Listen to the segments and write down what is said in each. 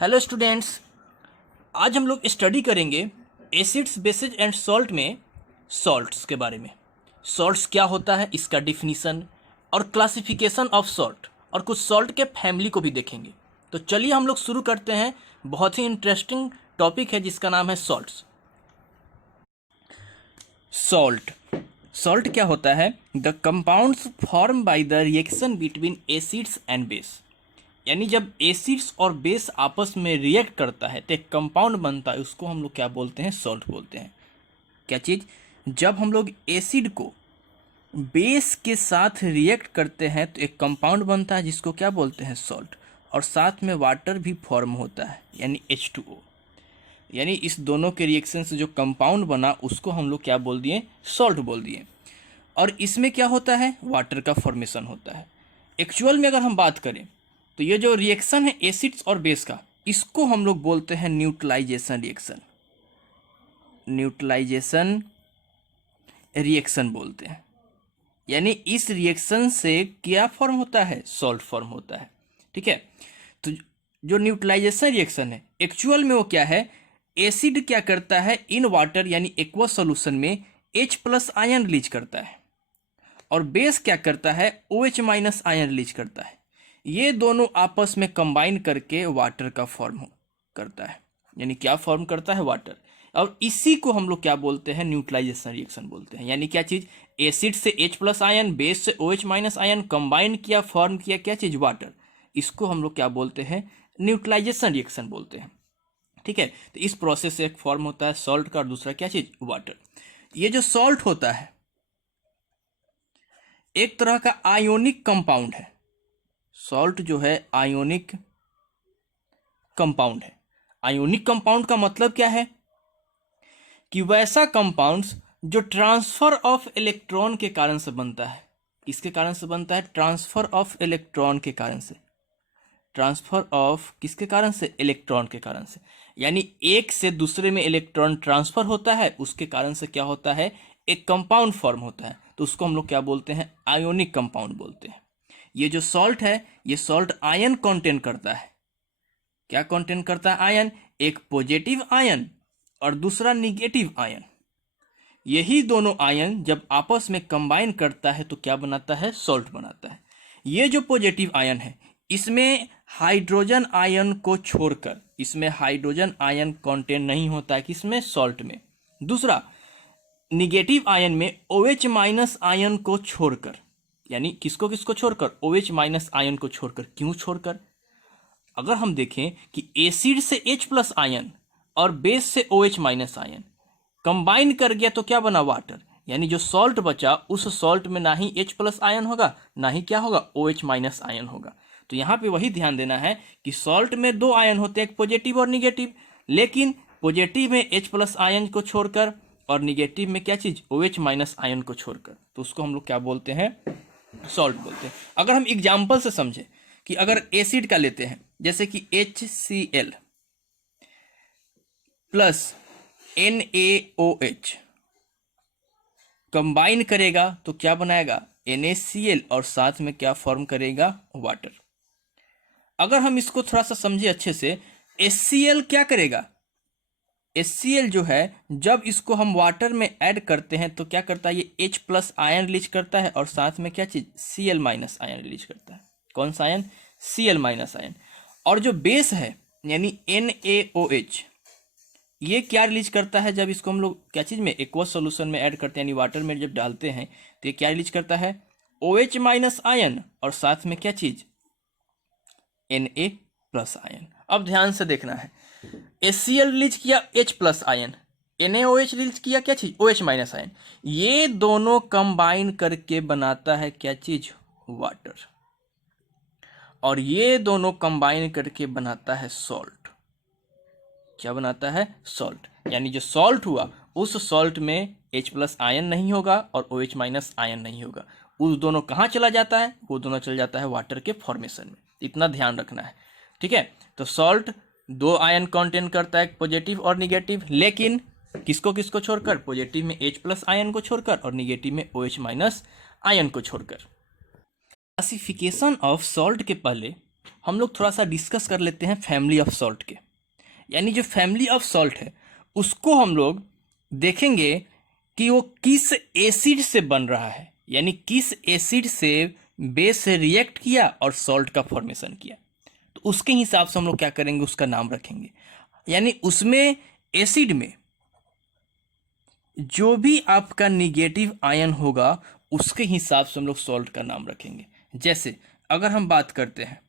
Hello students, आज हम लोग स्टडी करेंगे एसिड्स बेसिस एंड सॉल्ट में सॉल्ट्स के बारे में। सॉल्ट्स क्या होता है, इसका डिफिनीसन और क्लासिफिकेशन ऑफ सॉल्ट, और कुछ सॉल्ट के फैमिली को भी देखेंगे। तो चलिए हम लोग शुरू करते हैं। बहुत ही इंटरेस्टिंग टॉपिक है जिसका नाम है सॉल्ट्स। सॉल्ट सॉल्ट क्या होता है? The compounds form by the reaction between acids and base. यानी जब एसिड्स और बेस आपस में रिएक्ट करता है तो एक कंपाउंड बनता है, उसको हम लोग क्या बोलते हैं? सॉल्ट बोलते हैं। क्या चीज़? जब हम लोग एसिड को बेस के साथ रिएक्ट करते हैं तो एक कंपाउंड बनता है जिसको क्या बोलते हैं? सॉल्ट। और साथ में वाटर भी फॉर्म होता है, यानी H2O। यानी इस दोनों के रिएक्शन से जो कंपाउंड बना उसको हम लोग क्या बोल दिए? सॉल्ट बोल दिए। और इसमें क्या होता है? वाटर का फॉर्मेशन होता है। एक्चुअल में अगर हम बात करें तो ये जो रिएक्शन है एसिड्स और बेस का, इसको हम लोग बोलते हैं न्यूट्रलाइजेशन रिएक्शन। न्यूट्रलाइजेशन रिएक्शन बोलते हैं। यानी इस रिएक्शन से क्या फॉर्म होता है? सॉल्ट फॉर्म होता है। ठीक है, तो जो न्यूट्रलाइजेशन रिएक्शन है एक्चुअल में वो क्या है? एसिड क्या करता है? इन वाटर यानी एक्वा सॉल्यूशन में H+ आयन रिलीज करता है, और बेस क्या करता है? OH- आयन रिलीज करता है। ये दोनों आपस में कंबाइन करके वाटर का फॉर्म करता है। यानी क्या फॉर्म करता है? वाटर। और इसी को हम लोग क्या बोलते हैं? न्यूट्रलाइजेशन रिएक्शन बोलते हैं। यानी क्या चीज? एसिड से H+ आयन, बेस से OH- आयन कंबाइन किया, फॉर्म किया क्या चीज? वाटर। इसको हम लोग क्या बोलते हैं? न्यूट्रलाइजेशन रिएक्शन बोलते हैं। ठीक है, तो इस प्रोसेस से एक फॉर्म होता है सॉल्ट का, और दूसरा क्या चीज? वाटर। ये जो सॉल्ट होता है एक तरह का आयोनिक कंपाउंड है। सॉल्ट जो है आयोनिक कंपाउंड है। आयोनिक कंपाउंड का मतलब क्या है? कि वैसा कंपाउंड्स जो ट्रांसफर ऑफ इलेक्ट्रॉन के कारण से बनता है। किसके कारण से बनता है? ट्रांसफर ऑफ इलेक्ट्रॉन के कारण से। ट्रांसफर ऑफ किसके कारण से? इलेक्ट्रॉन के कारण से। यानी एक से दूसरे में इलेक्ट्रॉन ट्रांसफर होता है, उसके कारण से क्या होता है? एक कंपाउंड फॉर्म होता है। तो उसको हम लोग क्या बोलते हैं? आयोनिक कंपाउंड बोलते हैं। ये जो सॉल्ट है, ये सॉल्ट आयन कंटेन करता है। क्या कंटेन करता है? आयन। एक पॉजिटिव आयन और दूसरा निगेटिव आयन। यही दोनों आयन जब आपस में कंबाइन करता है तो क्या बनाता है? सॉल्ट बनाता है। ये जो पॉजिटिव आयन है इसमें हाइड्रोजन आयन को छोड़कर, इसमें हाइड्रोजन आयन कंटेन नहीं होता है किसमें? सॉल्ट में। दूसरा निगेटिव आयन में OH- आयन को छोड़कर। यानी किसको किसको छोड़कर? OH- आयन को छोड़कर। क्यों छोड़कर? अगर हम देखें कि एसिड से H+ आयन और बेस से OH- आयन कंबाइन कर गया तो क्या बना? वाटर। यानी जो सॉल्ट बचा उस सॉल्ट में ना ही H+ आयन होगा, ना ही क्या होगा? OH- आयन होगा। तो यहाँ पे वही ध्यान देना है कि सॉल्ट में दो आयन होते हैं, एक पॉजिटिव और निगेटिव। लेकिन पॉजिटिव में H+ आयन को छोड़कर और निगेटिव में क्या चीज? OH- आयन को छोड़कर। तो उसको हम लोग क्या बोलते हैं? सॉल्ट बोलते हैं। अगर हम एग्जाम्पल से समझे कि अगर एसिड का लेते हैं, जैसे कि HCl प्लस NaOH कंबाइन करेगा तो क्या बनाएगा? NaCl, और साथ में क्या फॉर्म करेगा? वाटर। अगर हम इसको थोड़ा सा समझे अच्छे से, HCl क्या करेगा? HCl जो है जब इसको हम वाटर में ऐड करते हैं तो क्या करता है? ये H+ आयन रिलीज करता है, और साथ में क्या चीज? Cl- आयन रिलीज करता है। कौन सा आयन? Cl- ion. और जो बेस है यानी NaOH, ये क्या रिलीज करता है? जब इसको हम लोग क्या चीज में? एक्वस सॉल्यूशन में ऐड करते हैं, यानी वाटर में जब डालते हैं तो ये क्या रिलीज करता है? OH- आयन, और साथ में क्या चीज? Na+ ion. अब ध्यान से देखना है, HCl रिलीज किया H+ आयन, NaOH रिलीज किया क्या चीज? OH- ion. ये दोनों कंबाइन करके बनाता है क्या चीज? वाटर। और ये दोनों कंबाइन करके बनाता है सॉल्ट। क्या बनाता है? सॉल्ट। यानी जो सॉल्ट हुआ उस सॉल्ट में H+ आयन नहीं होगा और OH- आयन नहीं होगा। उस दोनों कहाँ चला जाता है? वो दोनों चल जाता है वाटर के फॉर्मेशन में। इतना ध्यान रखना है। ठीक है, तो सॉल्ट दो आयन कंटेन करता है, पॉजिटिव और निगेटिव। लेकिन किसको किसको छोड़कर? पॉजिटिव में H+ आयन को छोड़कर और निगेटिव में OH- आयन को छोड़कर। क्लासिफिकेशन ऑफ सॉल्ट के पहले हम लोग थोड़ा सा डिस्कस कर लेते हैं फैमिली ऑफ सॉल्ट के। यानी जो फैमिली ऑफ सॉल्ट है उसको हम लोग देखेंगे कि वो किस एसिड से बन रहा है, यानी किस एसिड से बेस से रिएक्ट किया और सॉल्ट का फॉर्मेशन किया। तो उसके हिसाब से हम लोग क्या करेंगे, उसका नाम रखेंगे। यानी उसमें एसिड में जो भी आपका निगेटिव आयन होगा उसके हिसाब से हम लोग सॉल्ट का नाम रखेंगे। जैसे अगर हम बात करते हैं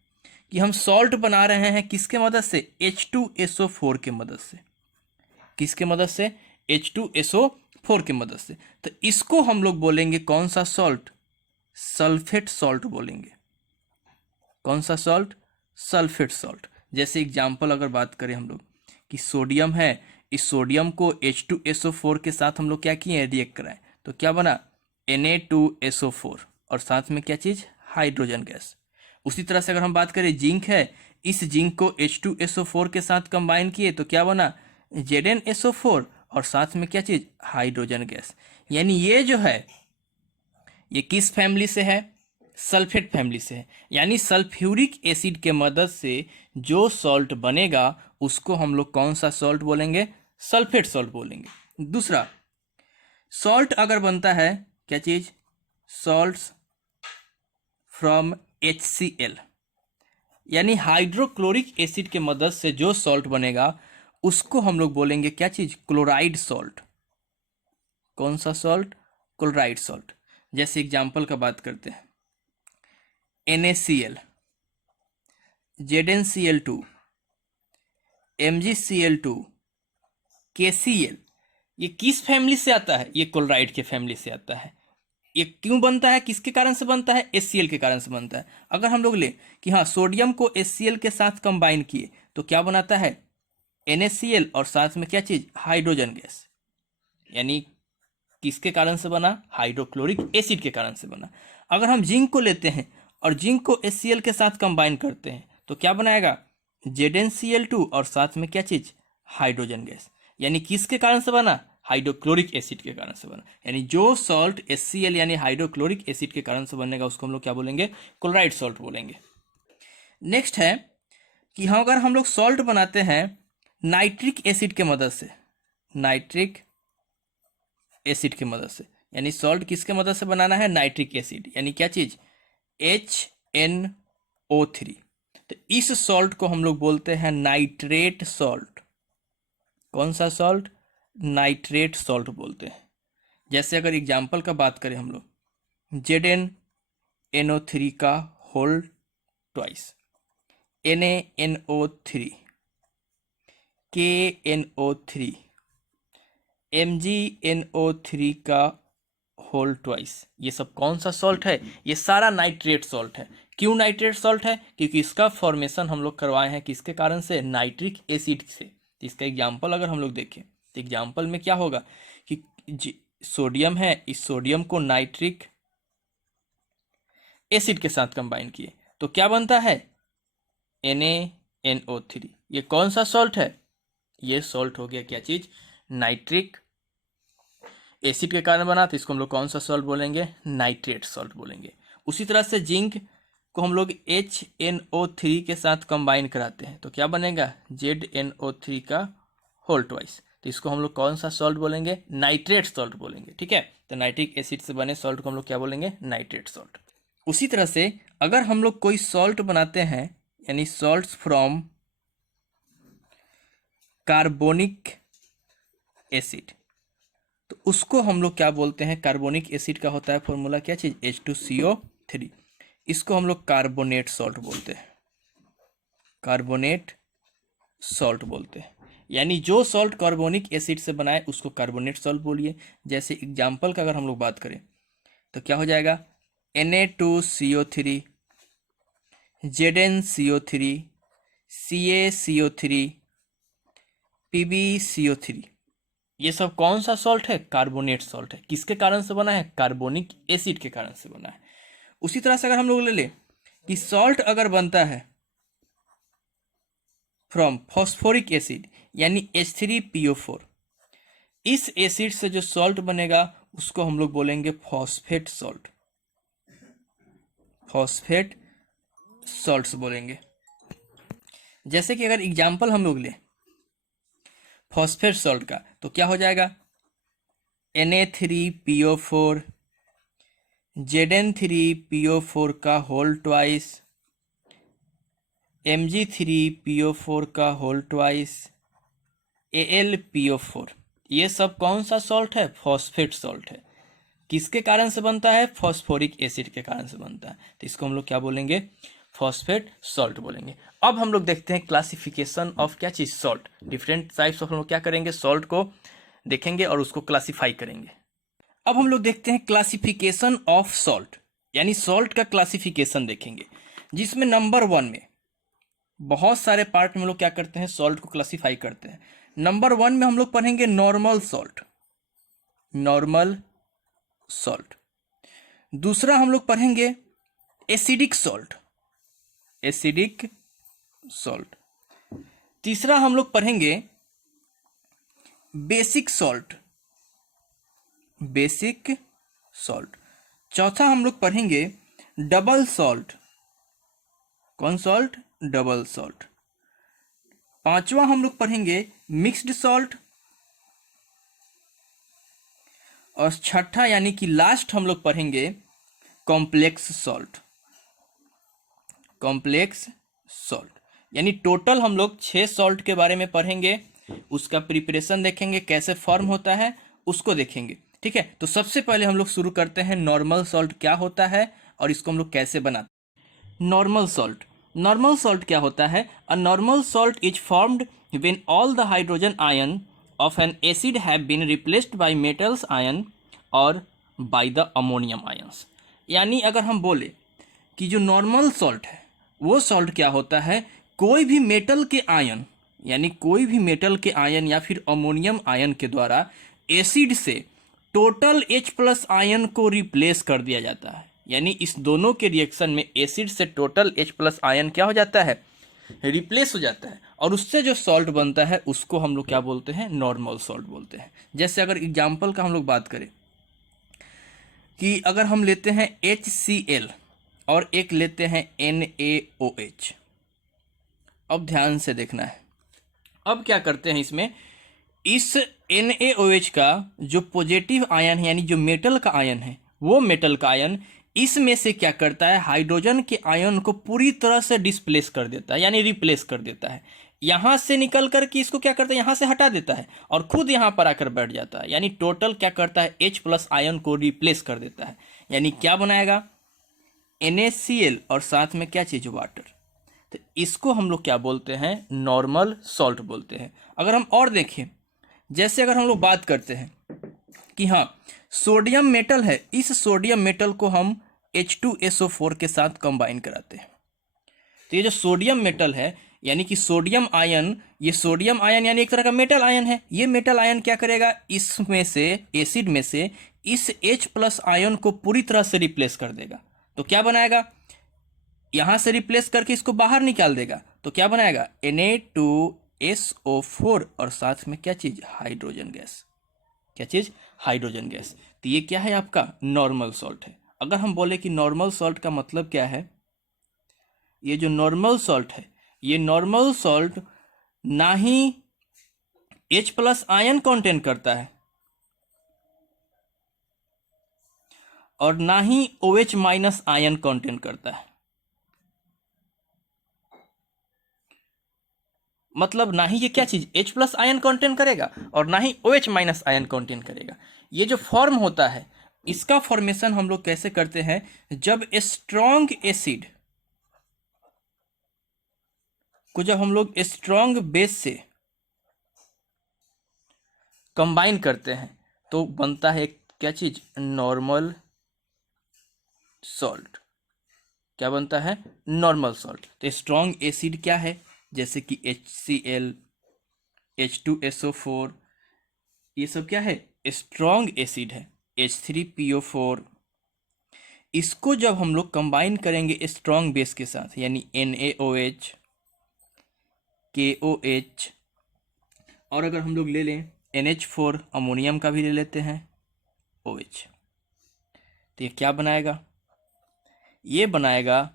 कि हम सॉल्ट बना रहे हैं किसके मदद से, H2SO4 के मदद से। किसके मदद से, H2SO4 के मदद से। तो इसको हम लोग बोलेंगे कौन सा सॉल्ट, सल्फेट सॉल्ट बोलेंगे। कौन सा सॉल्ट, सल्फेट सॉल्ट। जैसे एग्जाम्पल अगर बात करें हम लोग कि सोडियम है, इस सोडियम को H2SO4 के साथ हम लोग क्या किए, रिएक्ट कराएं, तो क्या बना Na2SO4 और साथ में क्या चीज, हाइड्रोजन गैस। उसी तरह से अगर हम बात करें जिंक है, इस जिंक को H2SO4 के साथ कंबाइन किए तो क्या बना ZnSO4 और साथ में क्या चीज, हाइड्रोजन गैस। यानी ये जो है ये किस फैमिली से है, सल्फेट फैमिली से है। यानी सल्फ्यूरिक एसिड के मदद से जो सॉल्ट बनेगा उसको हम लोग कौन सा सॉल्ट बोलेंगे, सल्फेट सॉल्ट बोलेंगे। दूसरा, सॉल्ट अगर बनता है क्या चीज, सॉल्ट्स फ्रॉम HCl, यानी हाइड्रोक्लोरिक एसिड के मदद से जो सॉल्ट बनेगा उसको हम लोग बोलेंगे क्या चीज, क्लोराइड सॉल्ट। कौन सा सॉल्ट, क्लोराइड सॉल्ट। जैसे एग्जाम्पल का बात करते हैं NaCl, ZnCl2, MgCl2, KCl, ये किस फैमिली से आता है, ये क्लोराइड के फैमिली से आता है। ये क्यों बनता है, किसके कारण से बनता है, HCl के कारण से बनता है। अगर हम लोग ले कि हाँ सोडियम को HCl के साथ कंबाइन किए तो क्या बनाता है NaCl और साथ में क्या चीज, हाइड्रोजन गैस। यानी किसके कारण से बना, हाइड्रोक्लोरिक एसिड के कारण से बना। अगर हम जिंक को लेते हैं और जिंक को HCl के साथ कंबाइन करते हैं तो क्या बनाएगा ZnCl2 और साथ में क्या चीज, हाइड्रोजन गैस। यानी किसके कारण से बना, हाइड्रोक्लोरिक एसिड के कारण से बना। यानी जो सॉल्ट HCl यानी हाइड्रोक्लोरिक एसिड के कारण से बनेगा उसको हम लोग क्या बोलेंगे, क्लोराइड सॉल्ट बोलेंगे। नेक्स्ट है कि हाँ अगर हम लोग सॉल्ट बनाते हैं नाइट्रिक एसिड के मदद से, नाइट्रिक एसिड की मदद से, यानी सॉल्ट किसके मदद से बनाना है, नाइट्रिक एसिड, यानी क्या चीज HNO3। तो इस सॉल्ट को हम लोग बोलते हैं नाइट्रेट सॉल्ट। कौन सा सॉल्ट, नाइट्रेट सॉल्ट बोलते हैं। जैसे अगर एग्जाम्पल का बात करें हम लोग ZnNO3 का whole twice, NaNO3, KNO3, MgNO3 का होल ट्वाइस, ये सब कौन सा सॉल्ट है, ये सारा नाइट्रेट सॉल्ट है। क्यों नाइट्रेट सॉल्ट है, क्योंकि इसका फॉर्मेशन हम लोग करवाए हैं किसके कारण से, नाइट्रिक एसिड से। इसका एग्जाम्पल अगर हम लोग देखें तो एग्जाम्पल में क्या होगा कि सोडियम है, इस सोडियम को नाइट्रिक एसिड के साथ कंबाइन किए तो क्या बनता है NaNO3। ये कौन सा सॉल्ट है, ये सॉल्ट हो गया क्या चीज, नाइट्रिक एसिड के कारण बना, तो इसको हम लोग कौन सा सॉल्ट बोलेंगे, नाइट्रेट सॉल्ट बोलेंगे। उसी तरह से जिंक को हम लोग HNO3 के साथ कंबाइन कराते हैं तो क्या बनेगा ZNO3 का होल ट्वाइस, तो इसको हम लोग कौन सा सॉल्ट बोलेंगे, नाइट्रेट सॉल्ट बोलेंगे। ठीक है, तो नाइट्रिक एसिड से बने सॉल्ट को हम लोग क्या बोलेंगे, नाइट्रेट सॉल्ट। उसी तरह से अगर हम लोग कोई सॉल्ट बनाते हैं यानी सॉल्ट्स फ्रॉम कार्बोनिक एसिड, तो उसको हम लोग क्या बोलते हैं, कार्बोनिक एसिड का होता है फॉर्मूला क्या चीज, H2CO3। इसको हम लोग कार्बोनेट सॉल्ट बोलते हैं, कार्बोनेट सॉल्ट बोलते हैं। यानी जो सॉल्ट कार्बोनिक एसिड से बनाए उसको कार्बोनेट सॉल्ट बोलिए। जैसे एग्जाम्पल का अगर हम लोग बात करें तो क्या हो जाएगा Na2CO3, ZnCO3, CaCO3, PbCO3, ये सब कौन सा सॉल्ट है, कार्बोनेट सॉल्ट है। किसके कारण से बना है, कार्बोनिक एसिड के कारण से बना है। उसी तरह से अगर हम लोग ले ले कि सॉल्ट अगर बनता है फ्रॉम फॉस्फोरिक एसिड यानी H3PO4, इस एसिड से जो सॉल्ट बनेगा उसको हम लोग बोलेंगे फॉस्फेट सॉल्ट, फॉस्फेट सॉल्ट्स बोलेंगे। जैसे कि अगर एग्जाम्पल हम लोग लें फॉस्फेट सॉल्ट का, तो क्या हो जाएगा, Na3PO4 Zn3PO4 का होल ट्वाइस, Mg3PO4 का होल ट्वाइस, AlPO4। ये सब कौन सा सॉल्ट है, फॉस्फेट सॉल्ट है। किसके कारण से बनता है, फॉस्फोरिक एसिड के कारण से बनता है, तो इसको हम लोग क्या बोलेंगे, फॉस्फेट सॉल्ट बोलेंगे। अब हम लोग देखते हैं क्लासिफिकेशन ऑफ क्या चीज, सॉल्ट। डिफरेंट टाइप्स ऑफ हम लोग क्या करेंगे, सॉल्ट को देखेंगे और उसको क्लासिफाई करेंगे। अब हम लोग देखते हैं क्लासिफिकेशन ऑफ सॉल्ट, यानी सॉल्ट का क्लासिफिकेशन देखेंगे, जिसमें नंबर 1 में बहुत सारे पार्ट में हम लोग क्या करते हैं, सॉल्ट को क्लासिफाई करते हैं। नंबर 1 में हम लोग पढ़ेंगे नॉर्मल सॉल्ट, नॉर्मल सॉल्ट। दूसरा हम लोग पढ़ेंगे एसिडिक सॉल्ट, एसिडिक सॉल्ट। तीसरा हम लोग पढ़ेंगे बेसिक सॉल्ट, बेसिक सॉल्ट। चौथा हम लोग पढ़ेंगे डबल सॉल्ट, कौन सॉल्ट, डबल सॉल्ट। पांचवा हम लोग पढ़ेंगे मिक्स्ड सॉल्ट। और छठा यानी कि लास्ट हम लोग पढ़ेंगे कॉम्प्लेक्स सॉल्ट, कॉम्प्लेक्स सॉल्ट। यानी टोटल हम लोग 6 सॉल्ट के बारे में पढ़ेंगे, उसका प्रिपरेशन देखेंगे, कैसे फॉर्म होता है उसको देखेंगे। ठीक है, तो सबसे पहले हम लोग शुरू करते हैं नॉर्मल सॉल्ट क्या होता है और इसको हम लोग कैसे बनाते हैं। नॉर्मल सॉल्ट, नॉर्मल सॉल्ट क्या होता है, a normal salt is formed when all the hydrogen ion of an acid have been replaced by metals ion or by the ammonium ions. यानी अगर हम बोले कि जो नॉर्मल सॉल्ट है वो सॉल्ट क्या होता है, कोई भी मेटल के आयन, यानी कोई भी मेटल के आयन या फिर अमोनियम आयन के द्वारा एसिड से टोटल H+ आयन को रिप्लेस कर दिया जाता है। यानी इस दोनों के रिएक्शन में एसिड से टोटल H+ आयन क्या हो जाता है, रिप्लेस हो जाता है, और उससे जो सॉल्ट बनता है उसको हम लोग क्या बोलते हैं, नॉर्मल सॉल्ट बोलते हैं। जैसे अगर एग्जाम्पल का हम लोग बात करें कि अगर हम लेते हैं HCl और एक लेते हैं NaOH। अब ध्यान से देखना है, अब क्या करते हैं इसमें, इस NaOH का जो पॉजिटिव आयन है, यानी जो मेटल का आयन है, वो मेटल का आयन इसमें से क्या करता है, हाइड्रोजन के आयन को पूरी तरह से डिस्प्लेस कर देता है, यानी रिप्लेस कर देता है। यहां से निकल कर के इसको क्या करता है, यहां से हटा देता है और खुद यहां पर आकर बैठ जाता है। यानी टोटल क्या करता है, H+ आयन को रिप्लेस कर देता है। यानी क्या बनाएगा, NaCl और साथ में क्या चीज, वाटर। तो इसको हम लोग क्या बोलते हैं, नॉर्मल सॉल्ट बोलते हैं। अगर हम और देखें, जैसे अगर हम लोग बात करते हैं कि हाँ सोडियम मेटल है, इस सोडियम मेटल को हम H2SO4 के साथ कंबाइन कराते हैं। तो ये जो सोडियम मेटल है, यानी कि सोडियम आयन, ये सोडियम आयन यानी एक तरह का मेटल आयन है। ये मेटल आयन क्या करेगा, इसमें से, एसिड में से इस H+ आयन को पूरी तरह से रिप्लेस कर देगा। तो क्या बनाएगा, यहां से रिप्लेस करके इसको बाहर निकाल देगा, तो क्या बनाएगा, Na2SO4 और साथ में क्या चीज, हाइड्रोजन गैस। क्या चीज, हाइड्रोजन गैस। तो ये क्या है, आपका नॉर्मल सॉल्ट है। अगर हम बोले कि नॉर्मल सॉल्ट का मतलब क्या है, ये जो नॉर्मल सॉल्ट है, ये नॉर्मल सॉल्ट ना ही H+ आयन कंटेन करता है और ना ही OH- आयन कंटेन करता है। मतलब ना ही ये क्या चीज H+ आयन कंटेन करेगा और ना ही OH- आयन कंटेन करेगा। ये जो फॉर्म होता है, इसका फॉर्मेशन हम लोग कैसे करते हैं, जब स्ट्रॉन्ग एसिड को जब हम लोग स्ट्रॉन्ग बेस से कंबाइन करते हैं तो बनता है क्या चीज, नॉर्मल सॉल्ट। क्या बनता है, नॉर्मल सॉल्ट। तो स्ट्रॉन्ग एसिड क्या है, जैसे कि HCl, H2SO4, ये सब क्या है, स्ट्रॉन्ग एसिड है। H3PO4, इसको जब हम लोग कंबाइन करेंगे स्ट्रॉन्ग बेस के साथ, यानी NaOH, KOH, और अगर हम लोग ले लें NH4, अमोनियम का भी ले लेते हैं, OH, तो ये क्या बनाएगा, ये बनाएगा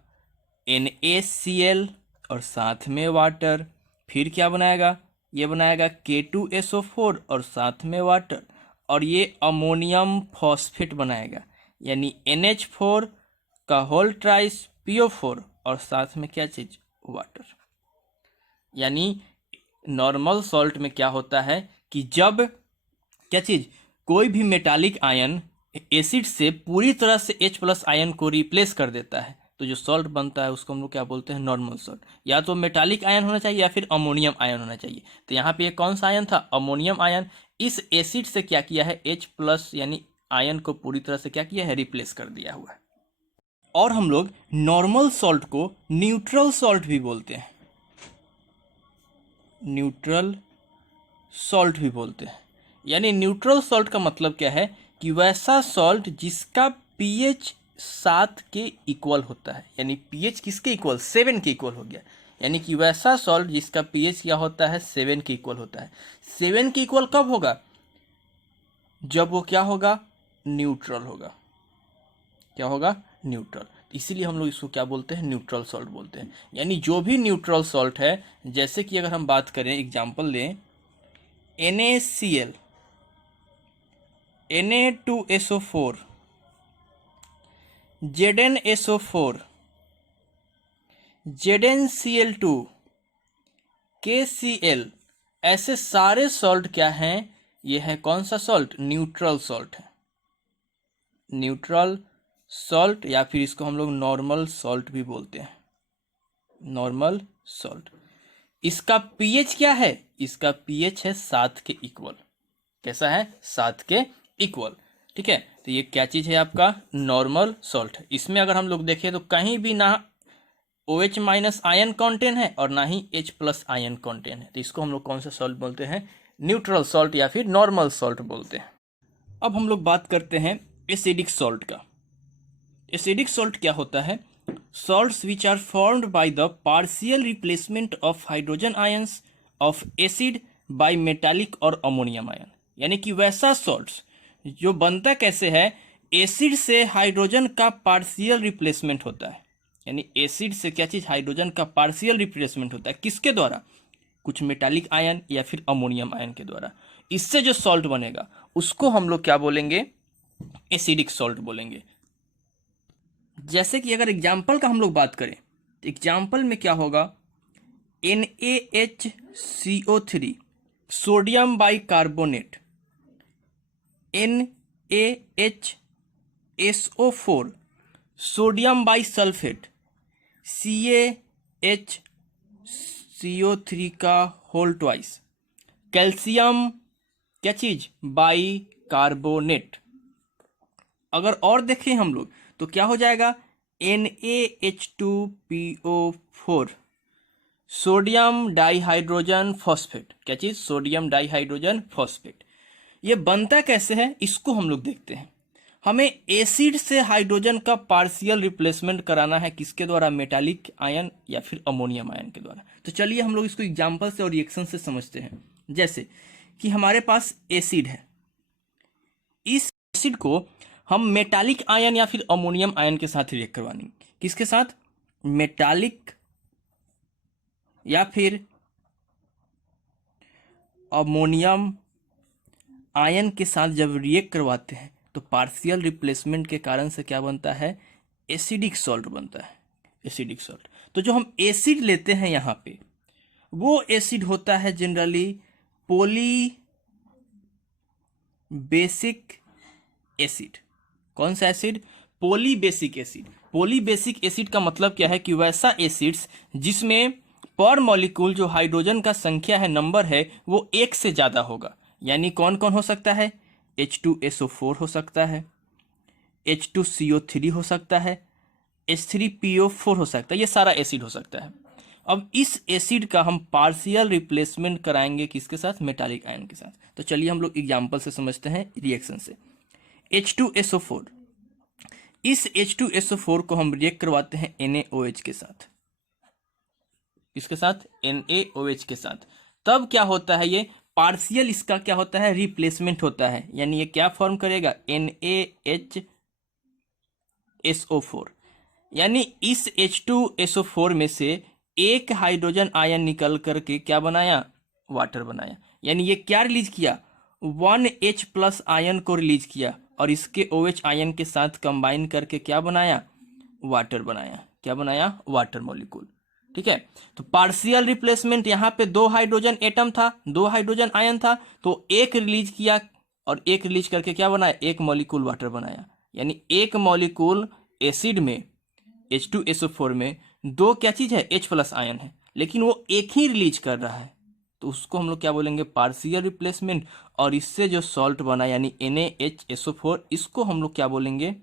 NaCl और साथ में वाटर। फिर क्या बनाएगा, ये बनाएगा K2SO4 और साथ में वाटर, और ये अमोनियम फॉस्फेट बनाएगा, यानी NH4 का होल ट्राइस PO4 और साथ में क्या चीज, वाटर। यानी नॉर्मल सॉल्ट में क्या होता है कि जब क्या चीज, कोई भी मेटालिक आयन एसिड से पूरी तरह से H+ आयन को रिप्लेस कर देता है, तो जो सॉल्ट बनता है उसको हम लोग क्या बोलते हैं, नॉर्मल सॉल्ट। या तो मेटालिक आयन होना चाहिए या फिर अमोनियम आयन होना चाहिए। तो यहाँ पे ये कौन सा आयन था, अमोनियम आयन। इस एसिड से क्या किया है, H+ यानी आयन को पूरी तरह से क्या किया है, रिप्लेस कर दिया हुआ है। और हम लोग नॉर्मल सॉल्ट को न्यूट्रल सॉल्ट भी बोलते हैं, न्यूट्रल सॉल्ट भी बोलते हैं। यानी न्यूट्रल सॉल्ट का मतलब क्या है कि वैसा सॉल्ट जिसका pH 7 के इक्वल होता है, यानी pH किसके इक्वल, 7 के इक्वल हो गया। यानी कि वैसा सॉल्ट जिसका pH क्या होता है, 7 के इक्वल होता है। 7 के इक्वल कब होगा, जब वो क्या होगा, न्यूट्रल होगा। क्या होगा, न्यूट्रल। इसीलिए हम लोग इसको क्या बोलते हैं, न्यूट्रल सॉल्ट बोलते हैं। यानी जो भी न्यूट्रल सॉल्ट है, जैसे कि अगर हम बात करें, एग्जांपल लें, NaCl, Na2SO4, ZnSO4, ZnCl2, KCl, ऐसे सारे सॉल्ट क्या हैं, ये है कौन सा सॉल्ट, न्यूट्रल सॉल्ट है। न्यूट्रल सॉल्ट, या फिर इसको हम लोग नॉर्मल सॉल्ट भी बोलते हैं, नॉर्मल सॉल्ट। इसका pH क्या है, इसका pH है 7 के इक्वल। कैसा है, 7 के इक्वल। ठीक है, तो ये क्या चीज है, आपका नॉर्मल सॉल्ट है। इसमें अगर हम लोग देखें तो कहीं भी ना OH- आयन कंटेंट है और ना ही H+ आयन कंटेंट है, तो इसको हम लोग कौन सा सॉल्ट बोलते हैं, न्यूट्रल सॉल्ट या फिर नॉर्मल सॉल्ट बोलते हैं। अब हम लोग बात करते हैं एसिडिक सॉल्ट का। एसिडिक सॉल्ट क्या होता है, salts which are formed by the partial replacement of hydrogen ions of acid by metallic or ammonium ion. यानी कि वैसा सॉल्ट्स जो बनता कैसे है, एसिड से हाइड्रोजन का पार्शियल रिप्लेसमेंट होता है। यानी एसिड से क्या चीज, हाइड्रोजन का पार्शियल रिप्लेसमेंट होता है, किसके द्वारा, कुछ मेटालिक आयन या फिर अमोनियम आयन के द्वारा। इससे जो सॉल्ट बनेगा उसको हम लोग क्या बोलेंगे, एसिडिक सॉल्ट बोलेंगे। जैसे कि अगर एग्जाम्पल का हम लोग बात करें, तो एग्जाम्पल में क्या होगा, NaHCO3 sodium bicarbonate, NaHSO4 sodium bisulphate, CaHCO3 का होल ट्वाइस, कैल्शियम क्या चीज, बाइकार्बोनेट। अगर और देखें हम लोग तो क्या हो जाएगा, NaH2PO4 सोडियम डाइहाइड्रोजन फॉस्फेट। क्या चीज, सोडियम डाइहाइड्रोजन फॉस्फेट। ये बनता कैसे है, इसको हम लोग देखते हैं। हमें एसिड से हाइड्रोजन का पार्शियल रिप्लेसमेंट कराना है, किसके द्वारा, मेटालिक आयन या फिर अमोनियम आयन के द्वारा। तो चलिए हम लोग इसको एग्जाम्पल से और रिएक्शन से समझते हैं। जैसे कि हमारे पास एसिड है, इस एसिड को हम मेटालिक आयन या फिर अमोनियम आयन के साथ रिएक्ट करवाएंगे। किसके साथ, मेटालिक या फिर अमोनियम आयन के साथ जब रिएक्ट करवाते हैं तो पार्शियल रिप्लेसमेंट के कारण से क्या बनता है, एसिडिक सॉल्ट बनता है, एसिडिक सॉल्ट। तो जो हम एसिड लेते हैं यहाँ पे, वो एसिड होता है जनरली पॉली बेसिक एसिड। कौन सा acid, polybasic acid. Polybasic acid का मतलब क्या है कि वैसा एसिड्स जिसमें पर मॉलिक्यूल जो हाइड्रोजन का संख्या है, नंबर है, वो 1 से ज़्यादा होगा। यानी कौन कौन हो सकता है, H2SO4 हो सकता है, H2CO3 हो सकता है, H3PO4 हो सकता है, ये सारा एसिड हो सकता है। अब इस एसिड का हम पार्शियल रिप्लेसमेंट कराएंगे किसके साथ, मेटालिक आयन के साथ। तो चलिए हम लोग एग्जाम्पल से समझते हैं, रिएक्शन से। H2SO4, इस H2SO4 को हम रिएक्ट करवाते हैं NaOH के साथ। किसके साथ, NaOH के साथ। तब क्या होता है, ये पार्शियल इसका क्या होता है, रिप्लेसमेंट होता है। यानी ये क्या फॉर्म करेगा, NaHSO4। यानी इस H2SO4 में से एक हाइड्रोजन आयन निकल करके क्या बनाया, वाटर बनाया। यानी ये क्या रिलीज किया, 1H+ आयन को रिलीज किया और इसके OH आयन के साथ कंबाइन करके क्या बनाया, वाटर बनाया। क्या बनाया, वाटर मॉलिक्यूल। ठीक है, तो पार्शियल रिप्लेसमेंट, यहाँ पे 2 हाइड्रोजन एटम था, 2 हाइड्रोजन आयन था, तो एक रिलीज किया और एक रिलीज करके क्या बनाया, एक मॉलिक्यूल वाटर बनाया। यानी एक मॉलिक्यूल एसिड में H2SO4 में 2 क्या चीज है, H+ आयन है, लेकिन वो एक ही रिलीज कर रहा है, तो उसको हम लोग क्या बोलेंगे, पार्शियल रिप्लेसमेंट। और इससे जो सॉल्ट बना यानी NaHSO4, इसको हम लोग क्या बोलेंगे,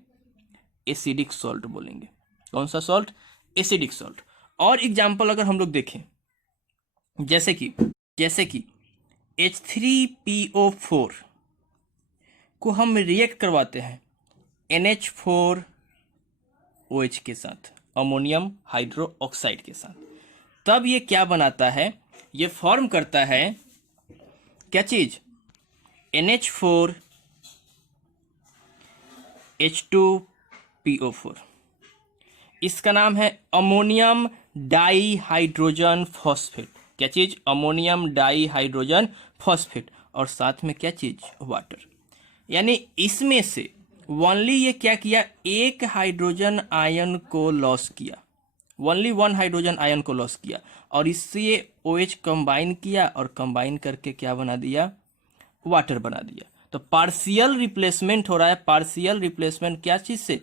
एसिडिक सॉल्ट बोलेंगे। कौन सा सॉल्ट, एसिडिक सॉल्ट। और एग्जाम्पल अगर हम लोग देखें, जैसे कि H3PO4 को हम रिएक्ट करवाते हैं NH4OH के साथ, अमोनियम हाइड्रोक्साइड के साथ, तब ये क्या बनाता है, ये फॉर्म करता है क्या चीज, NH4H2PO4। इसका नाम है अमोनियम डाईहाइड्रोजन फॉस्फेट। क्या चीज, अमोनियम डाईहाइड्रोजन फॉस्फेट, और साथ में क्या चीज, वाटर। यानी इसमें से ओनली ये क्या किया, एक हाइड्रोजन आयन को लॉस किया, ओनली 1 हाइड्रोजन आयन को लॉस किया, और इससे ये OH कंबाइन किया और कंबाइन करके क्या बना दिया, वाटर बना दिया। तो पार्शियल रिप्लेसमेंट हो रहा है। पार्शियल रिप्लेसमेंट क्या चीज से,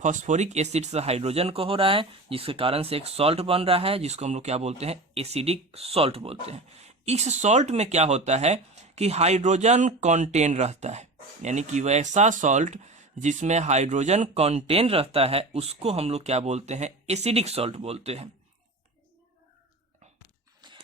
फॉस्फोरिक एसिड से हाइड्रोजन को हो रहा है, जिसके कारण से एक सॉल्ट बन रहा है, जिसको हम लोग क्या बोलते हैं, एसिडिक सॉल्ट बोलते हैं। इस सॉल्ट में क्या होता है कि हाइड्रोजन कंटेन रहता है, यानी कि वैसा सॉल्ट जिसमें हाइड्रोजन कंटेन रहता है उसको हम लोग क्या बोलते हैं, एसिडिक सॉल्ट बोलते हैं।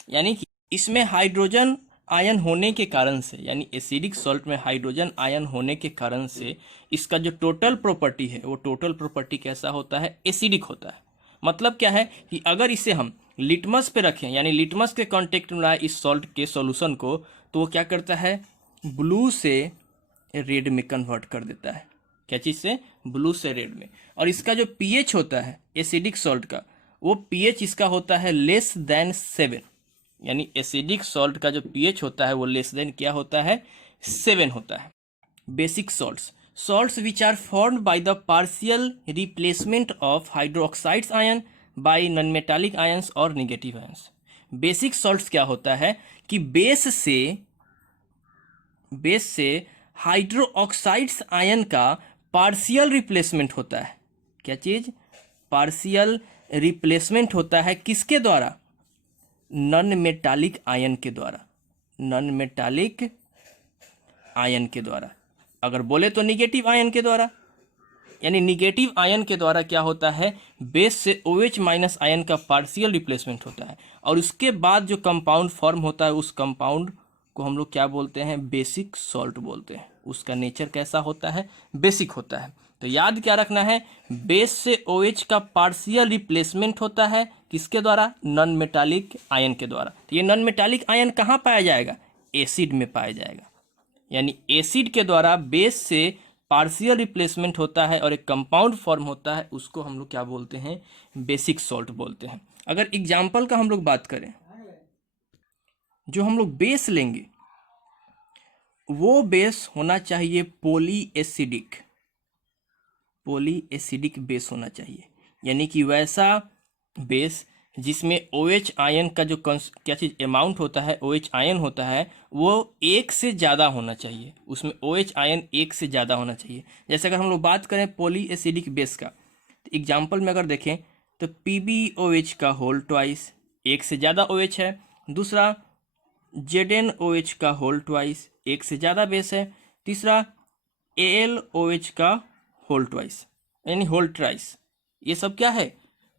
यानी कि इसमें हाइड्रोजन आयन होने के कारण से, यानी एसिडिक सॉल्ट में हाइड्रोजन आयन होने के कारण से इसका जो टोटल प्रॉपर्टी है, वो टोटल प्रॉपर्टी कैसा होता है, एसिडिक होता है। मतलब क्या है कि अगर इसे हम लिटमस पे रखें, यानी लिटमस के कांटेक्ट में लाए इस सॉल्ट के सॉल्यूशन को, तो वो क्या करता है, ब्लू से रेड में कन्वर्ट कर देता है। क्या चीज से, ब्लू से रेड में। और इसका जो pH होता है एसिडिक सॉल्ट का, वो pH इसका होता है <7। यानी एसिडिक सॉल्ट का जो pH होता है वो <, क्या होता है, 7 होता है। Basic salts which are formed by the partial replacement of hydroxides ion by non metallic ions or negative ions. Basic salts क्या होता है कि बेस से हाइड्रोक्साइड्स आयन का पार्शियल रिप्लेसमेंट होता है। क्या चीज, पार्शियल रिप्लेसमेंट होता है, किसके द्वारा, नॉन मेटालिक आयन के द्वारा, नॉन मेटालिक आयन के द्वारा। अगर बोले तो निगेटिव आयन के द्वारा। यानी निगेटिव आयन के द्वारा क्या होता है, बेस से OH- आयन का पार्शियल रिप्लेसमेंट होता है, और उसके बाद जो कंपाउंड फॉर्म होता है उस कंपाउंड को हम लोग क्या बोलते हैं, बेसिक सॉल्ट बोलते हैं। उसका नेचर कैसा होता है, बेसिक होता है। तो याद क्या रखना है, बेस से OH का पार्शियल रिप्लेसमेंट होता है, किसके द्वारा, नॉन मेटालिक आयन के द्वारा। तो ये नॉन मेटालिक आयन कहाँ पाया जाएगा, एसिड में पाया जाएगा। यानी एसिड के द्वारा बेस से पार्शियल रिप्लेसमेंट होता है और एक कंपाउंड फॉर्म होता है, उसको हम लोग क्या बोलते हैं, बेसिक सॉल्ट बोलते हैं। अगर एग्जाम्पल का हम लोग बात करें, जो हम लोग बेस लेंगे वो बेस होना चाहिए पॉलीएसिडिक बेस होना चाहिए। यानी कि वैसा बेस जिसमें OH आयन का जो क्या चीज अमाउंट होता है, OH आयन होता है, वो 1 से ज़्यादा होना चाहिए, उसमें OH आयन 1 से ज़्यादा होना चाहिए। जैसे अगर हम लोग बात करें पॉलीएसिडिक बेस का, तो एग्जाम्पल में अगर देखें तो PbOH का होल ट्वाइस, 1 से ज़्यादा OH है। दूसरा ZnOH का होल ट्वाइस, 1 से ज़्यादा बेस है। तीसरा AlOH का होल ट्वाइस, यानी होल ट्राइस। ये सब क्या है,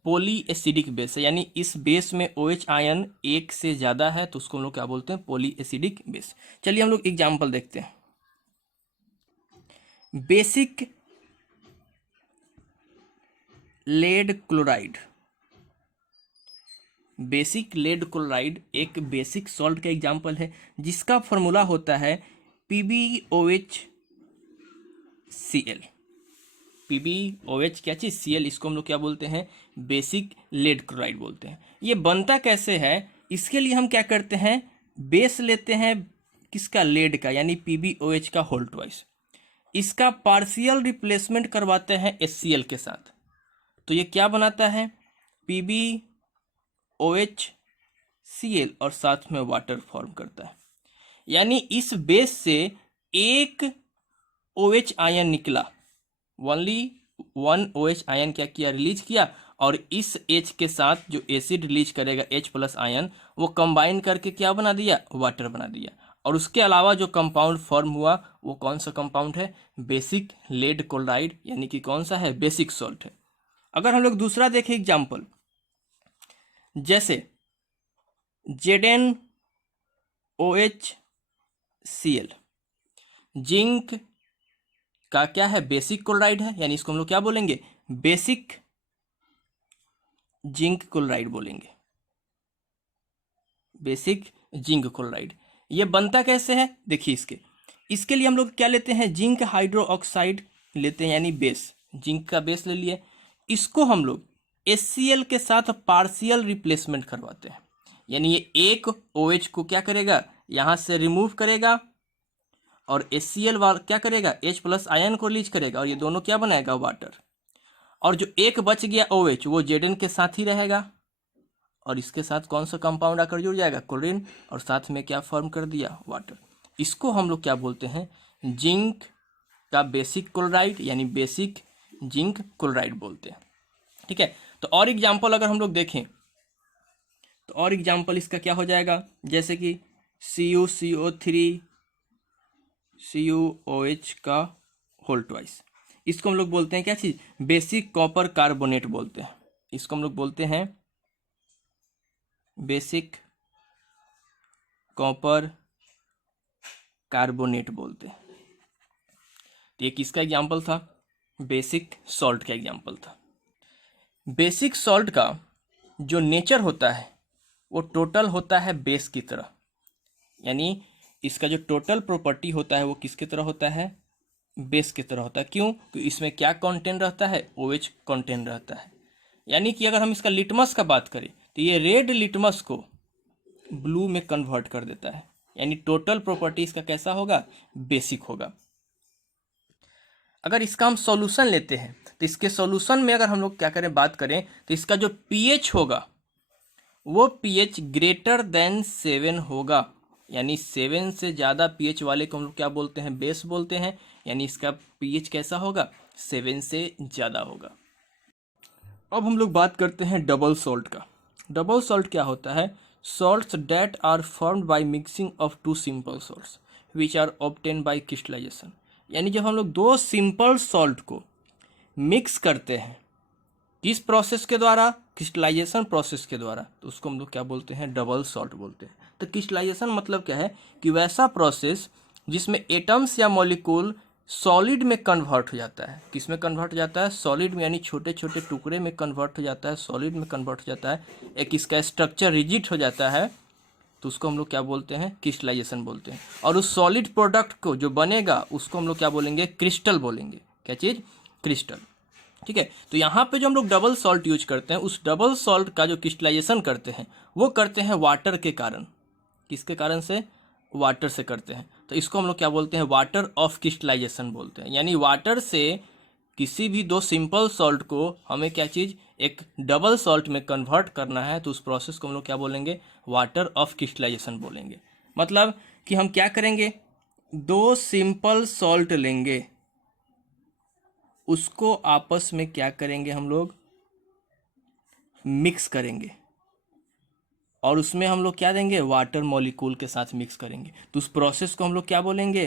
पॉली एसिडिक बेस है। यानी इस बेस में OH आयन 1 से ज़्यादा है, तो उसको हम लोग क्या बोलते हैं, पॉली एसिडिक बेस। चलिए हम लोग एग्जाम्पल देखते हैं। Basic lead chloride, basic lead chloride एक बेसिक सॉल्ट का एग्जाम्पल है, जिसका फॉर्मूला होता है PbOHCl। PbOH क्या चीज़ Cl, इसको हम लोग क्या बोलते हैं, बेसिक लेड क्लोराइड बोलते हैं। ये बनता कैसे है, इसके लिए हम क्या करते हैं, बेस लेते हैं किसका, लेड का, यानी PbOH का होल ट्वाइस, इसका पार्शियल रिप्लेसमेंट करवाते हैं HCl के साथ, तो ये क्या बनाता है, PbOHCl और साथ में वाटर फॉर्म करता है। यानी इस बेस से एक OH आयन निकला, ओनली वन OH आयन क्या किया, रिलीज किया, और इस H के साथ जो एसिड रिलीज करेगा H+ आयन, वो कंबाइन करके क्या बना दिया, वाटर बना दिया। और उसके अलावा जो कंपाउंड फॉर्म हुआ वो कौन सा कंपाउंड है, बेसिक लेड क्लोराइड, यानी कि कौन सा है, बेसिक सॉल्ट है। अगर हम लोग दूसरा देखें एग्जाम्पल, जैसे ZnOHCl, जिंक का क्या है, बेसिक क्लोराइड है, यानी इसको हम लोग क्या बोलेंगे, बेसिक जिंक क्लोराइड बोलेंगे, बेसिक जिंक क्लोराइड। ये बनता कैसे है, देखिए इसके लिए हम लोग क्या लेते हैं, जिंक हाइड्रोक्साइड लेते हैं, यानी बेस, जिंक का बेस ले लिए, इसको हम लोग HCl के साथ पार्शियल रिप्लेसमेंट करवाते हैं। यानी ये एक OH को क्या करेगा, यहाँ से रिमूव करेगा, और HCl वाला क्या करेगा, H+ आयन को रिलीज करेगा, और ये दोनों क्या बनाएगा, वाटर। और जो एक बच गया OH वो Zn के साथ ही रहेगा, और इसके साथ कौन सा कंपाउंड आकर जुड़ जाएगा, क्लोरीन, और साथ में क्या फॉर्म कर दिया, वाटर। इसको हम लोग क्या बोलते हैं, जिंक का बेसिक क्लोराइड, यानी बेसिक जिंक क्लोराइड बोलते हैं। ठीक है, तो और एग्जांपल अगर हम लोग देखें, तो और एग्जांपल इसका क्या हो जाएगा, जैसे कि CuCO3 CuOH का होल ट्वाइस, इसको हम लोग बोलते हैं क्या चीज़, बेसिक कॉपर कार्बोनेट बोलते हैं। इसको हम लोग बोलते हैं बेसिक कॉपर कार्बोनेट बोलते हैं। तो ये किसका एग्जाम्पल था, बेसिक सॉल्ट का एग्जाम्पल था। बेसिक सॉल्ट का जो नेचर होता है वो टोटल होता है बेस की तरह, यानी इसका जो टोटल प्रॉपर्टी होता है वो किसकी तरह होता है, बेस की तरह होता है। क्यों, क्योंकि इसमें क्या कंटेंट रहता है, OH कंटेंट रहता है। यानी कि अगर हम इसका लिटमस का बात करें तो ये रेड लिटमस को ब्लू में कन्वर्ट कर देता है, यानी टोटल प्रॉपर्टी इसका कैसा होगा, बेसिक होगा। अगर इसका हम सॉल्यूशन लेते हैं तो इसके सॉल्यूशन में अगर हम लोग क्या करें, बात करें, तो इसका जो pH होगा वो pH ग्रेटर देन 7 होगा, यानी 7 से ज़्यादा pH वाले को हम लोग क्या बोलते हैं, बेस बोलते हैं। यानी इसका pH कैसा होगा, 7 से ज़्यादा होगा। अब हम लोग बात करते हैं डबल सॉल्ट का। डबल सॉल्ट क्या होता है, salts that are formed by mixing of two simple salts which are obtain by crystallisation. यानी जब हम लोग दो सिंपल सॉल्ट को मिक्स करते हैं, किस प्रोसेस के द्वारा, क्रिस्टलाइजेशन प्रोसेस के द्वारा, तो उसको हम लोग क्या बोलते हैं, डबल सॉल्ट बोलते हैं। तो क्रिस्टलाइजेशन मतलब क्या है, कि वैसा प्रोसेस जिसमें एटम्स या मॉलिक्यूल सॉलिड में कन्वर्ट हो जाता है। किस में कन्वर्ट हो जाता है, सॉलिड में, यानी छोटे छोटे टुकड़े में कन्वर्ट हो जाता है, सॉलिड में कन्वर्ट हो जाता है, एक इसका स्ट्रक्चर रिजिड हो जाता है, तो उसको हम लोग क्या बोलते हैं, क्रिस्टलाइजेशन बोलते हैं। और उस सॉलिड प्रोडक्ट को जो बनेगा उसको हम लोग क्या बोलेंगे, क्रिस्टल बोलेंगे। क्या चीज़, क्रिस्टल। ठीक है, तो यहाँ पे जो हम लोग डबल सॉल्ट यूज करते हैं, उस डबल सॉल्ट का जो क्रिस्टलाइजेशन करते हैं वो करते हैं वाटर के कारण। किसके कारण से, वाटर से करते हैं। तो इसको हम लोग क्या बोलते हैं, वाटर ऑफ क्रिस्टलाइजेशन बोलते हैं। यानी वाटर से किसी भी दो सिंपल सॉल्ट को हमें क्या चीज़, एक डबल सॉल्ट में कन्वर्ट करना है, तो उस प्रोसेस को हम लोग क्या बोलेंगे, वाटर ऑफ क्रिस्टलाइजेशन बोलेंगे। मतलब कि हम क्या करेंगे, दो सिंपल सॉल्ट लेंगे, उसको आपस में क्या करेंगे, हम लोग मिक्स करेंगे, और उसमें हम लोग क्या देंगे, वाटर मॉलिक्यूल के साथ मिक्स करेंगे, तो उस प्रोसेस को हम लोग क्या बोलेंगे,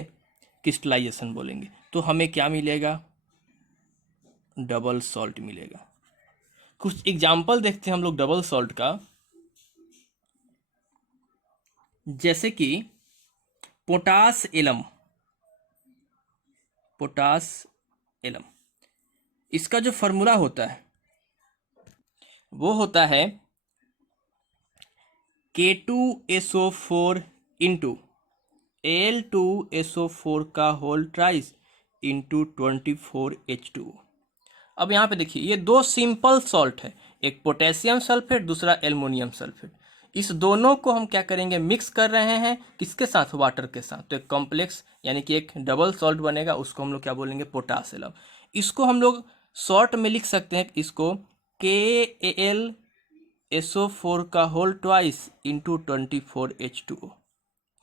क्रिस्टलाइजेशन बोलेंगे। तो हमें क्या मिलेगा, डबल सॉल्ट मिलेगा। कुछ एग्जाम्पल देखते हैं हम लोग डबल सॉल्ट का, जैसे कि पोटास एलम, पोटास एलम, इसका जो फॉर्मूला होता है वो होता है K2SO4 इंटू Al2SO4 का होल ट्राइस इंटू 24H2O। अब यहाँ पे देखिए ये दो सिंपल सॉल्ट है, एक पोटेशियम सल्फेट, दूसरा एल्युमिनियम सल्फेट। इस दोनों को हम क्या करेंगे, मिक्स कर रहे हैं किसके साथ, वाटर के साथ। तो एक कॉम्प्लेक्स यानी कि एक डबल सॉल्ट बनेगा, उसको हम लोग क्या बोलेंगे, पोटास एलम। इसको हम लोग शॉर्ट में लिख सकते हैं, इसको KAlSO4 का होल ट्वाइस इंटू 24H2O।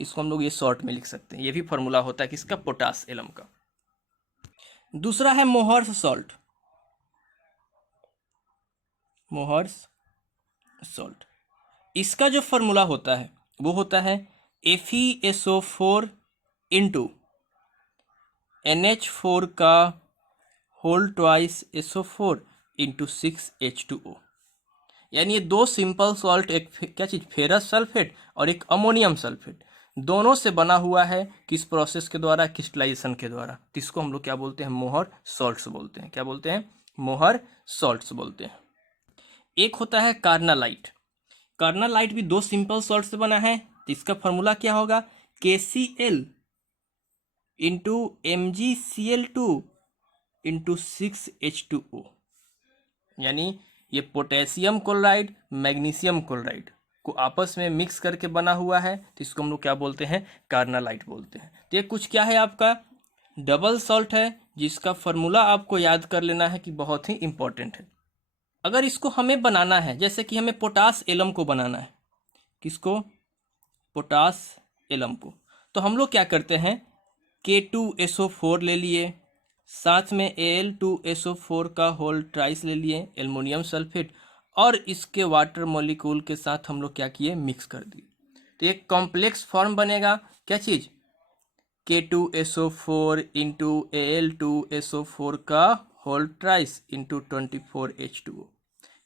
इसको हम लोग ये शॉर्ट में लिख सकते हैं। ये भी फॉर्मूला होता है किसका, पोटास एलम का। दूसरा है मोहर्स सॉल्ट। मोहर्स सॉल्ट, इसका जो फॉर्मूला होता है वो होता है FeSO4 इंटू NH4 का whole twice SO4 into 6H2O। यानी ये दो सिंपल सॉल्ट, एक क्या चीज़, फेरस सल्फेट और एक अमोनियम सल्फेट, दोनों से बना हुआ है किस प्रोसेस के द्वारा, क्रिस्टलाइजेशन के द्वारा। तो इसको हम लोग क्या बोलते हैं, मोहर सॉल्ट्स बोलते हैं। क्या बोलते हैं, मोहर सॉल्ट्स बोलते हैं। एक होता है कार्नालाइट। कार्नालाइट भी दो सिंपल सॉल्ट से बना है। तो इसका फॉर्मूला क्या होगा, KCl into MgCl2 into 6H2O। यानी ये पोटेशियम क्लोराइड मैग्नीशियम क्लोराइड को आपस में मिक्स करके बना हुआ है। तो इसको हम लोग क्या बोलते हैं, कार्नालाइट बोलते हैं। तो ये कुछ क्या है, आपका डबल सॉल्ट है, जिसका फॉर्मूला आपको याद कर लेना है कि बहुत ही इंपॉर्टेंट है। अगर इसको हमें बनाना है, जैसे कि हमें पोटास एलम को बनाना है, किसको, पोटास एलम को, तो हम लोग क्या करते हैं, K2SO4 ले लिए, साथ में Al2SO4 का होल ट्राइस ले लिए, एल्युमिनियम सल्फेट, और इसके वाटर मॉलिक्यूल के साथ हम लोग क्या किए, मिक्स कर दिए। तो एक कॉम्प्लेक्स फॉर्म बनेगा, क्या चीज़, K2SO4 इंटू Al2SO4 का होल ट्राइस इंटू 24H2O।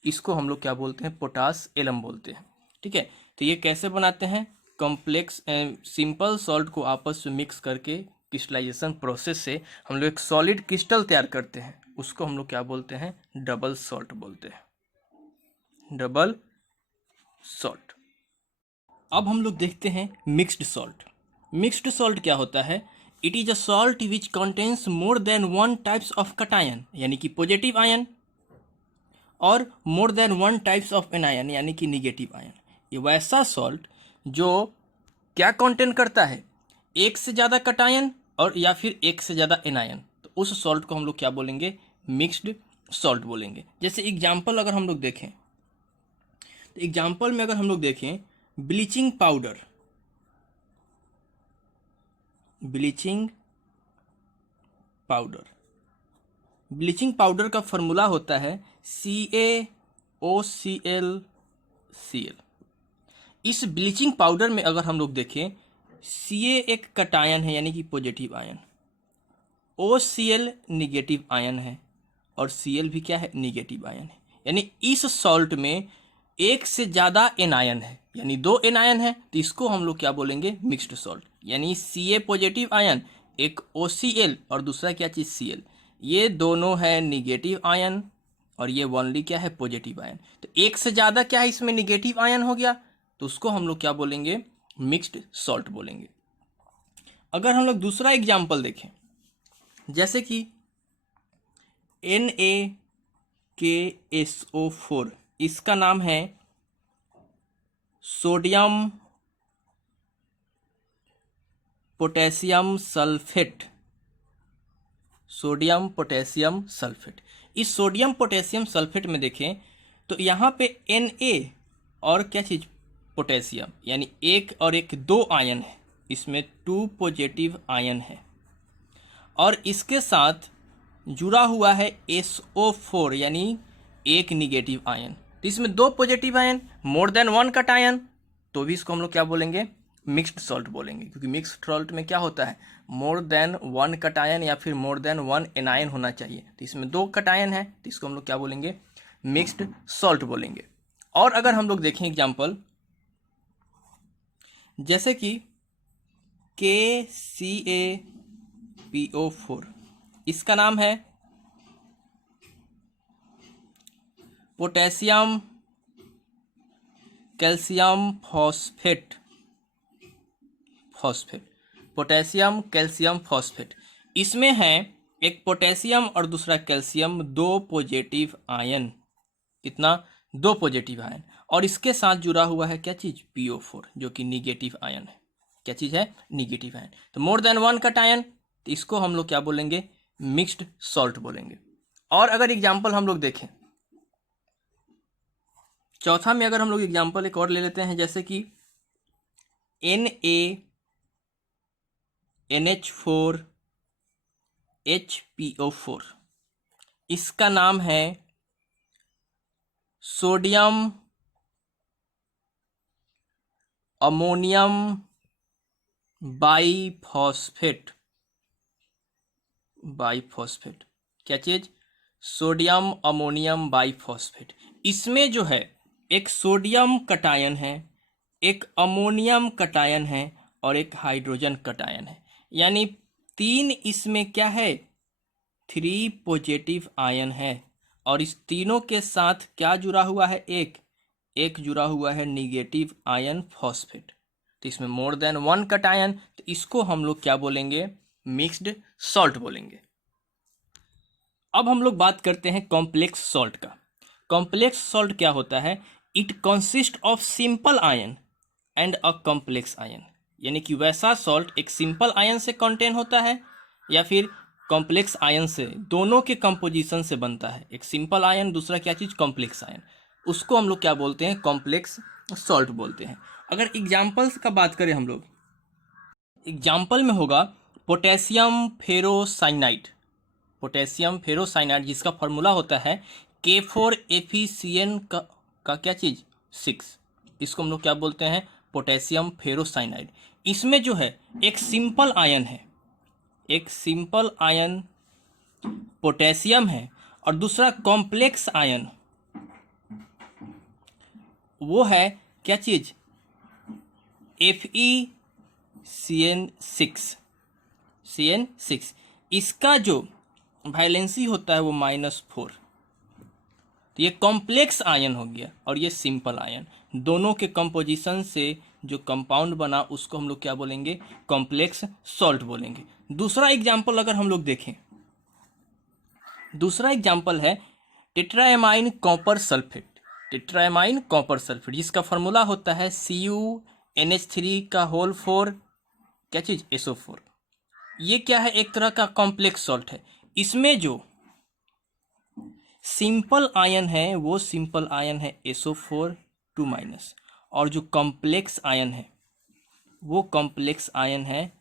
इसको हम लोग क्या बोलते हैं, पोटास एलम बोलते हैं। ठीक है, तो ये कैसे बनाते हैं, कॉम्प्लेक्स सिंपल सॉल्ट को आपस में मिक्स करके क्रिस्टलाइजेशन प्रोसेस से हम लोग एक सॉलिड क्रिस्टल तैयार करते हैं, उसको हम लोग क्या बोलते हैं, डबल सॉल्ट बोलते हैं, डबल सॉल्ट। अब हम लोग देखते हैं मिक्स्ड सॉल्ट। मिक्स्ड सॉल्ट क्या होता है, it is a salt which contains more than one types of cation, यानी कि पॉजिटिव आयन, और more than one types of anion, यानी कि निगेटिव आयन। ये वैसा सॉल्ट जो क्या कंटेन करता है, एक से ज़्यादा कटायन और या फिर एक से ज़्यादा एनायन। तो उस सॉल्ट को हम लोग क्या बोलेंगे, मिक्स्ड सॉल्ट बोलेंगे। जैसे एग्जाम्पल अगर हम लोग देखें, तो एग्जाम्पल में अगर हम लोग देखें, bleaching powder, bleaching powder, bleaching powder का फॉर्मूला होता है CaOClCl। इस ब्लीचिंग पाउडर में अगर हम लोग देखें, Ca एक कटायन है यानी कि positive ion, OCl negative ion है, और Cl भी क्या है, निगेटिव आयन है। यानी इस सॉल्ट में एक से ज़्यादा एनायन है, यानी दो एनायन है, तो इसको हम लोग क्या बोलेंगे, मिक्स्ड सॉल्ट। यानी Ca पॉजिटिव आयन, एक OCl और दूसरा क्या चीज़, Cl, ये दोनों है निगेटिव आयन और ये ओनली क्या है, पॉजिटिव आयन। तो एक से ज़्यादा क्या है, इसमें निगेटिव आयन हो गया, तो उसको हम लोग क्या बोलेंगे, मिक्स्ड सॉल्ट बोलेंगे। अगर हम लोग दूसरा एग्जाम्पल देखें, जैसे कि NaKSO4, इसका नाम है sodium potassium sulphate, sodium potassium sulphate. इस सोडियम पोटेशियम सल्फेट में देखें तो यहाँ पे Na और क्या चीज़, पोटेशियम, यानी एक और एक दो आयन है, इसमें 2 पॉजिटिव आयन है, और इसके साथ जुड़ा हुआ है SO4 यानी एक निगेटिव आयन। तो इसमें 2 positive ion, more than one cation, तो भी इसको हम लोग क्या बोलेंगे, मिक्स्ड सॉल्ट बोलेंगे। क्योंकि मिक्स्ड सॉल्ट में क्या होता है, मोर देन वन कटायन या फिर मोर देन वन एनायन होना चाहिए। तो इसमें 2 कटायन है, तो इसको हम लोग क्या बोलेंगे, मिक्स्ड सॉल्ट बोलेंगे। और अगर हम लोग देखें एग्जाम्पल, जैसे कि KCaPO4, इसका नाम है potassium calcium phosphate, potassium calcium phosphate. इसमें है एक पोटेशियम और दूसरा कैल्शियम, दो पॉजिटिव आयन, कितना, दो पॉजिटिव आयन, और इसके साथ जुड़ा हुआ है क्या चीज, PO4 जो कि निगेटिव आयन है। क्या चीज है, निगेटिव आयन। तो मोर देन वन कटायन, तो इसको हम लोग क्या बोलेंगे, मिक्स्ड सॉल्ट बोलेंगे। और अगर एग्जाम्पल हम लोग देखें, चौथा में अगर हम लोग एग्जाम्पल एक और ले लेते हैं, जैसे कि NaNH4HPO4, इसका नाम है सोडियम अमोनियम बाईफॉस्फेट, बाईफॉस्फेट, क्या चीज, सोडियम अमोनियम बाईफॉस्फेट। इसमें जो है एक सोडियम कटायन है, एक अमोनियम कटायन है और एक हाइड्रोजन कटायन है, यानी तीन इसमें क्या है, 3 पॉजिटिव आयन है। और इस तीनों के साथ क्या जुड़ा हुआ है, एक जुड़ा हुआ है निगेटिव आयन फॉस्फेट। तो इसमें मोर देन वन कटायन, तो इसको हम लोग क्या बोलेंगे, मिक्स्ड सॉल्ट बोलेंगे। अब हम लोग बात करते हैं कॉम्प्लेक्स सॉल्ट का। कॉम्प्लेक्स सॉल्ट क्या होता है, it consist of simple ion and a complex ion, यानी कि वैसा सॉल्ट एक सिंपल आयन से कंटेन होता है या फिर कॉम्प्लेक्स आयन से, दोनों के कंपोजिशन से बनता है। एक सिंपल आयन, दूसरा क्या चीज, कॉम्प्लेक्स आयन, उसको हम लोग क्या बोलते हैं, कॉम्प्लेक्स सॉल्ट बोलते हैं। अगर एग्जाम्पल्स का बात करें हम लोग, एग्जाम्पल में होगा पोटेशियम फेरोसाइनाइड, पोटेशियम फेरोसाइनाइड जिसका फॉर्मूला होता है K4FeCN का क्या चीज, 6, इसको हम लोग क्या बोलते हैं, पोटेशियम फेरोसाइनाइड। इसमें जो है एक सिंपल आयन है, एक सिंपल आयन पोटेशियम है और दूसरा कॉम्प्लेक्स आयन वो है क्या चीज, FeCN6, CN6। इसका जो वैलेंसी होता है वो -4। तो ये कॉम्प्लेक्स आयन हो गया और ये सिंपल आयन, दोनों के कंपोजिशन से जो कंपाउंड बना उसको हम लोग क्या बोलेंगे, कॉम्प्लेक्स सॉल्ट बोलेंगे। दूसरा एग्जाम्पल अगर हम लोग देखें, दूसरा एग्जाम्पल है टेट्राएमाइन कॉपर सल्फेट, टेट्राएमाइन कॉपर सल्फेट जिसका फॉर्मूला होता है CuNH3 क्या चीज, SO4। ये क्या है, एक तरह का कॉम्प्लेक्स सॉल्ट है। इसमें जो सिंपल आयन है वो सिंपल आयन है SO4 2- और जो कॉम्प्लेक्स आयन है वो कॉम्प्लेक्स आयन है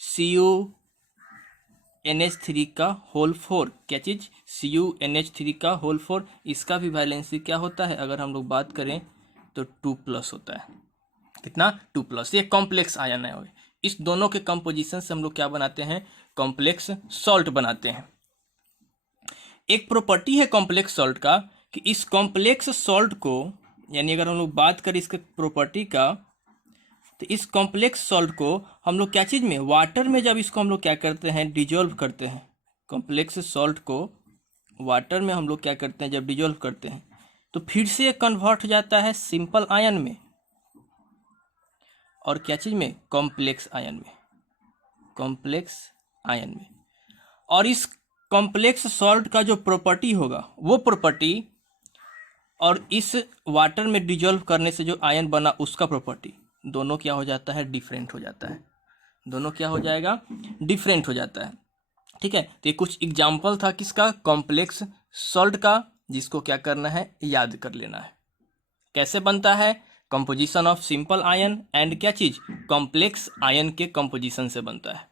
CuNH3 क्या चीज, CuNH3 इसका भी वैलेंसी क्या होता है, अगर हम लोग बात करें तो 2+ होता है, कितना, 2+। ये कॉम्प्लेक्स आयन है। इस दोनों के कंपोजिशन से हम लोग क्या बनाते हैं, कॉम्प्लेक्स सॉल्ट बनाते हैं। एक प्रॉपर्टी है कॉम्प्लेक्स सॉल्ट का कि इस कॉम्प्लेक्स सॉल्ट को, यानी अगर हम लोग बात करें इसके प्रॉपर्टी का, तो इस कॉम्प्लेक्स सॉल्ट को हम लोग क्या चीज़ में, वाटर में जब इसको हम लोग क्या करते हैं, डिजोल्व करते हैं, कॉम्प्लेक्स सॉल्ट को वाटर में हम लोग क्या करते हैं, जब डिजोल्व करते हैं तो फिर से कन्वर्ट हो जाता है सिंपल आयन में और क्या चीज़ में, कॉम्प्लेक्स आयन में, कॉम्प्लेक्स आयन में। और इस कॉम्प्लेक्स सॉल्ट का जो प्रॉपर्टी होगा वो प्रॉपर्टी और इस वाटर में डिजोल्व करने से जो आयन बना उसका प्रॉपर्टी, दोनों क्या हो जाता है, डिफरेंट हो जाता है, दोनों क्या हो जाएगा, डिफरेंट हो जाता है। ठीक है, तो ये कुछ एग्जाम्पल था किसका, कॉम्प्लेक्स सॉल्ट का, जिसको क्या करना है, याद कर लेना है। कैसे बनता है, composition of simple ion and क्या चीज, कॉम्प्लेक्स आयन के कंपोजिशन से बनता है।